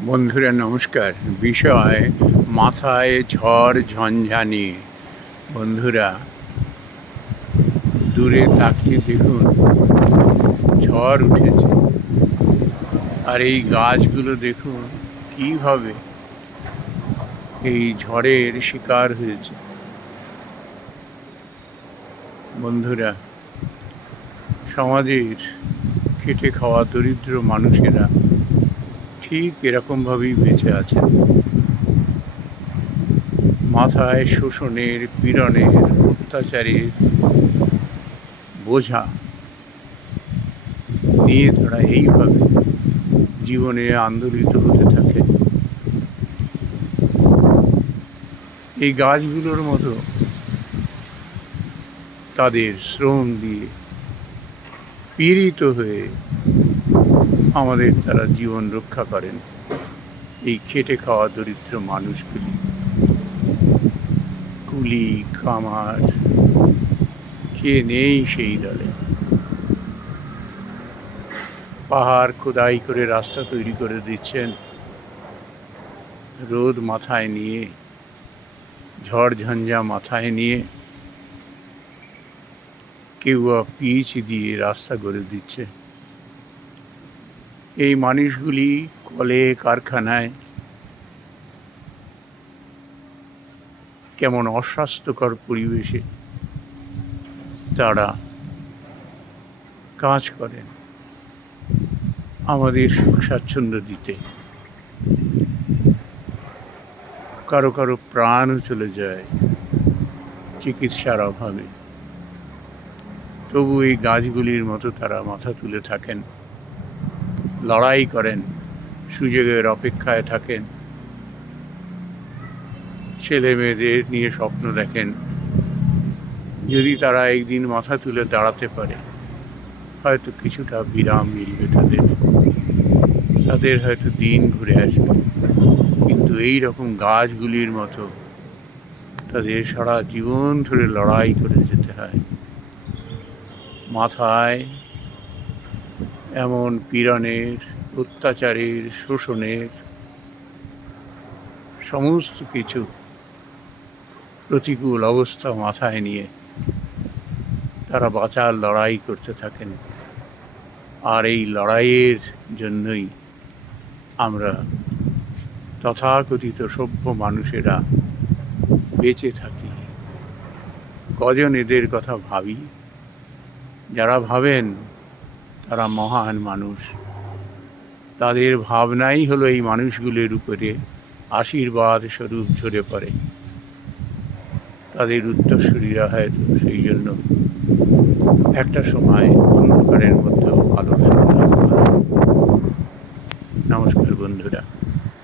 বন্ধুরা নমস্কার। বিষয় মাথায় ঝড় ঝঞ্ঝা নিয়ে। বন্ধুরা, দূরে তাকিয়ে দেখুন, ঝড় উঠেছে। আর এই গাছগুলো দেখুন কীভাবে এই ঝড়ের শিকার হয়েছে। বন্ধুরা, সমাজের খেটে খাওয়া দরিদ্র মানুষেরা ঠিক এরকমভাবেই বেঁচে আছেন। মাথায় শোষণের, পীড়নের, অত্যাচারের বোঝা নিয়ে তারা এইভাবে জীবনে আন্দোলিত হতে থাকে। এই গাছগুলোর মতো তাদের শ্রম দিয়ে পীড়িত হয়ে আমাদের তারা জীবন রক্ষা করেন। এই খেটে খাওয়া দরিদ্র মানুষগুলি, কুলি কামার কে নেই সেই দলে। পাহাড় খোদাই করে রাস্তা তৈরি করে দিচ্ছেন, রোদ মাথায় নিয়ে, ঝড় ঝঞ্ঝা মাথায় নিয়ে। কেউ পিচ দিয়ে রাস্তা গড়ে দিচ্ছে। এই মানুষগুলি কলে কারখানায় কেমন অস্বাস্থ্যকর পরিবেশে তারা কাজ করেন আমাদের সুখ স্বাচ্ছন্দ্য দিতে। কারো কারো প্রাণও চলে যায় চিকিৎসার অভাবে। তবু এই গাছগুলির মতো তারা মাথা তুলে থাকেন, লড়াই করেন, সুযোগের অপেক্ষায় থাকেন, ছেলে মেয়েদের নিয়ে স্বপ্ন দেখেন। যদি তারা একদিন মাথা তুলে দাঁড়াতে পারে, হয়তো কিছুটা বিরাম মিলবে তাদের হয়তো দিন ঘুরে আসবে। কিন্তু এই রকম গাছগুলির মতো তাদের সারা জীবন ধরে লড়াই করে যেতে হয়। মাথায় এমন পীড়নের, অত্যাচারের, শোষণের সমস্ত কিছু প্রতিকূল অবস্থা মাথায় নিয়ে তারা বাঁচার লড়াই করতে থাকেন। আর এই লড়াইয়ের জন্যই আমরা তথাকথিত সভ্য মানুষেরা বেঁচে থাকি। কজন এদের কথা ভাবি? যারা ভাবেন তারা মহান মানুষ। তাদের ভাবনাই হলো এই মানুষগুলির উপরে আশীর্বাদ স্বরূপ ঝরে পড়ে। তাদের উত্তরসূরিরা হয়তো সেই জন্য একটা সময় অন্ধকারের মধ্যেও আলোর সন্ধান পায়। নমস্কার বন্ধুরা।